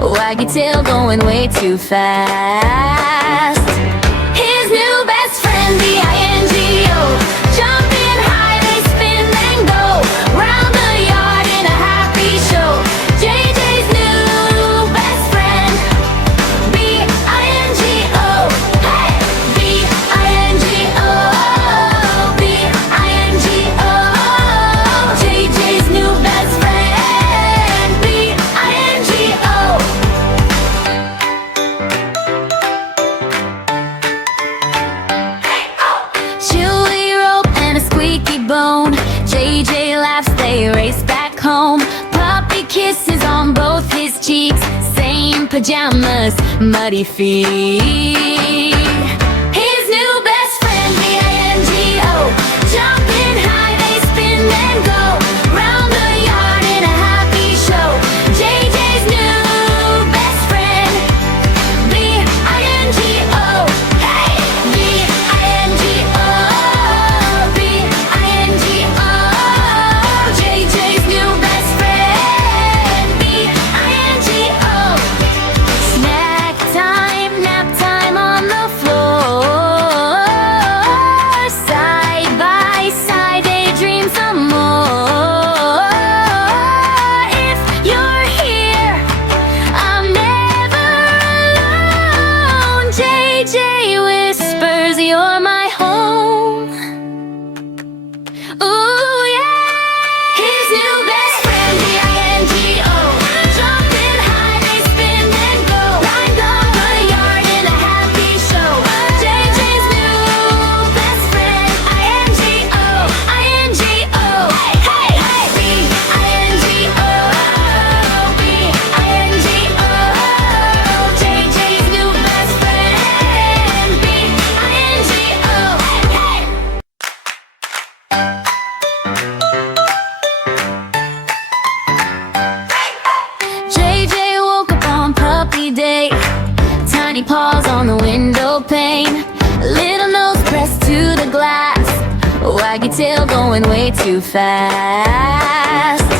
waggy tail going way too fast. His new best friend, B.I.N.G.O, jumping high, they spin then go round the yard in a happy show. JJ's new best friend, B.I.N.G.O, hey! B.I.N.G.O, B.I.N.G.O, JJ's new best friend, B.I.N.G.O. Chewy rope and a squeaky bone. JJ laughs, they race back home. Puppy kisses on both his cheeks. Same pajamas, muddy feet. His new best friend, B.I.N.G.O, jumping high, they spin then go round the yard in a happy show. JJ's new best friend, B.I.N.G.O, hey! B.I.N.G.O, B.I.N.G.O, JJ's new best friend, B.I.N.G.O. Snack time, nap time on the floor. Side by side, daydream some more. If you're here, I'm never alone. JJ whispers, you're my home. Ooh, yeah. His new best friend, B.I.N.G.O, jumping high, they spin then go round the yard in a happy show. JJ's new best friend, I.N.G.O, I.N.G.O, hey, hey! B.I.N.G.O, B.I.N.G.O, JJ's new best friend, B.I.N.G.O, hey! JJ woke up on puppy day. Tiny paws on the window pane. Little nose pressed to the glass. Waggy tail going way too fast.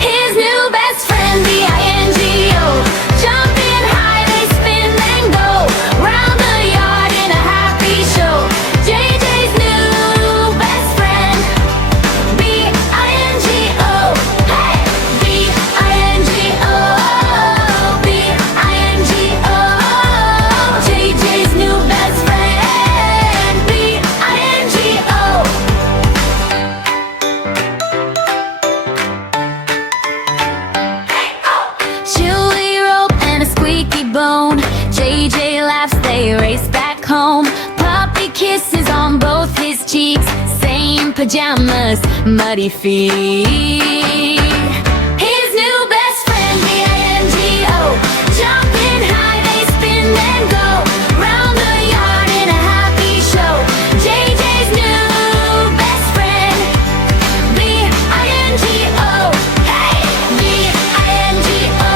His new best friend, B.I.N.G.O, jumping high, they spin then go round the yard in a happy show. JJ's new best friend, B.I.N.G.O, hey! B.I.N.G.O, B.I.N.G.O, JJ's new best friend, B.I.N.G.O. Chewy rope and a squeaky bone. JJ laughs, they race back home. Puppy kisses on both his cheeks. Same pajamas, muddy feet. His new best friend, B.I.N.G.O, jumping high, they spin then go round the yard in a happy show. JJ's new best friend, B.I.N.G.O, hey! B.I.N.G.O,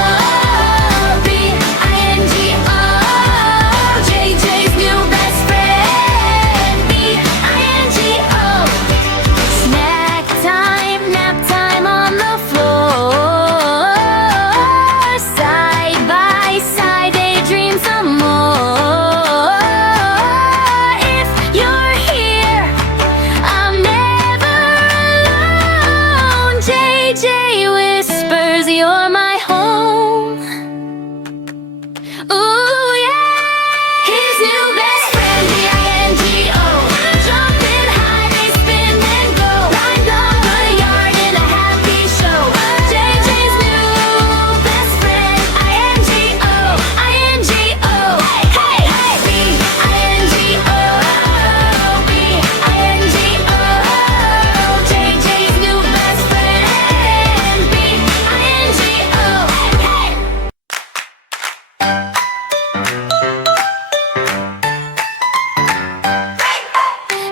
B.I.N.G.O, JJ's new best friend, B.I.N.G.O. Snack time, nap time on the floor. Side by side, daydream some more. If you're here, I'm never alone. JJ whispers, you're my home. Ooh, yeah. His new best friend, B.I.N.G.O, jumping high, they spin then go round the yard in a happy show. JJ's new best friend, I.N.G.O, I.N.G.O, hey, hey! B.I.N.G.O, B.I.N.G.O, JJ's new best friend, B.I.N.G.O, hey!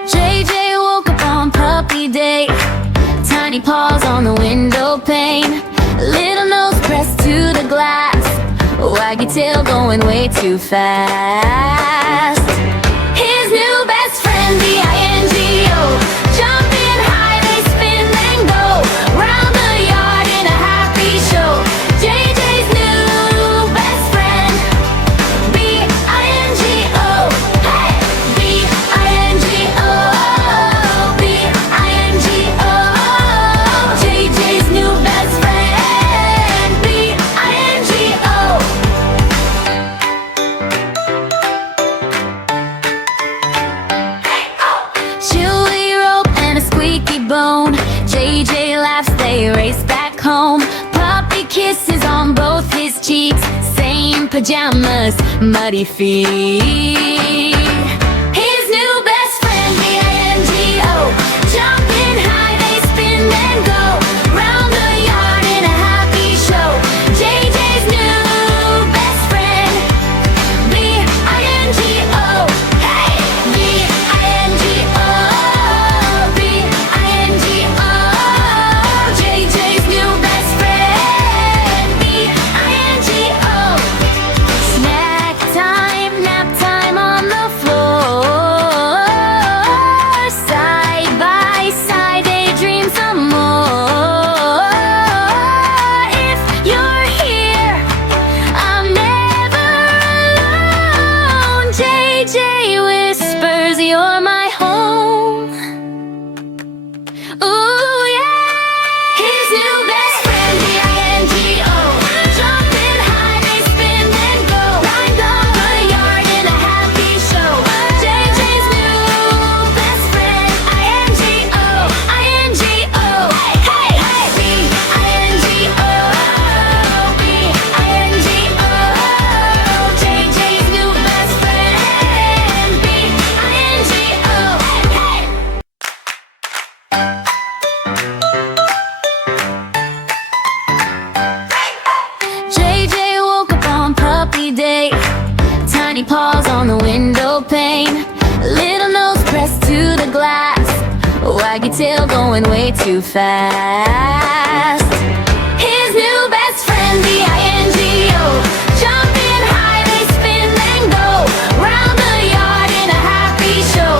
JJ woke up on puppy day. Tiny paws on the window pane. Little nose pressed to the glass. Waggy tail going way too fast. His new best friend, B.I.N.G.O, jumping high, they spin then go round the yard in a happy show. JJ's new best pajamas, muddy feet. His new best friend, B.I.N.G.O. Jumping high, they spin and go round the yard in a happy show. JJ's new best friend, B.I.N.G.O. Hey! B.I.N.G.O. B.I.N.G.O. JJ's new best friend, B.I.N.G.O. Snack time, nap time on the floor. Side by side, daydream some more. If you're here, I'm never alone. JJ whispers, you're my home. Ooh, yeah. His new best friend, B.I.N.G.O. Jumping high, they spin and go round the yard in a happy show. JJ's new best friend, I.N.G.O. I.N.G.O. Hey, hey, B.I.N.G.O. B.I.N.G.O. JJ's new best friend, B.I.N.G.O. Hey. JJ woke up on puppy day. Tiny paws on the window pane. Little nose pressed to the glass. Waggy tail going way too fast. His new best friend, B.I.N.G.O. Jumping high, they spin and go round the yard in a happy show.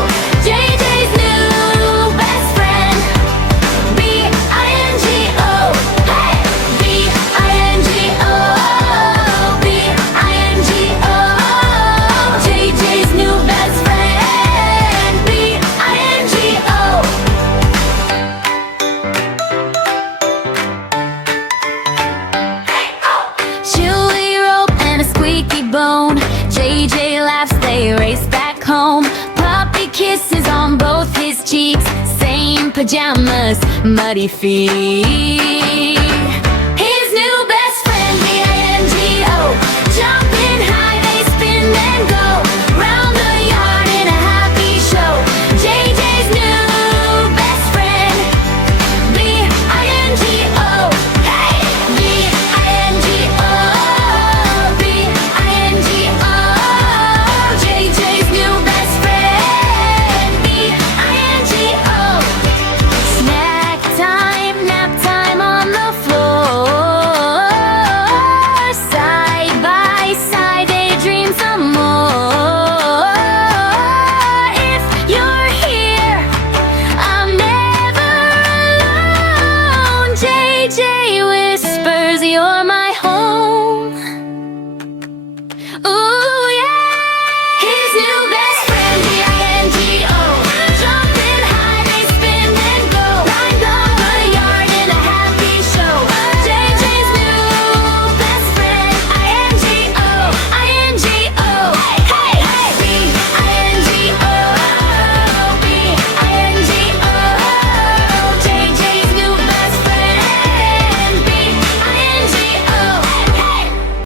JJ's new best friend, B.I.N.G.O. Hey! B.I.N.G.O. B.I.N.G.O. JJ's new best friend, B.I.N.G.O. Chewy rope and a squeaky bone. JJ laughs, they race back home. Puppy kisses on both his cheeks. Same pajamas, muddy feet.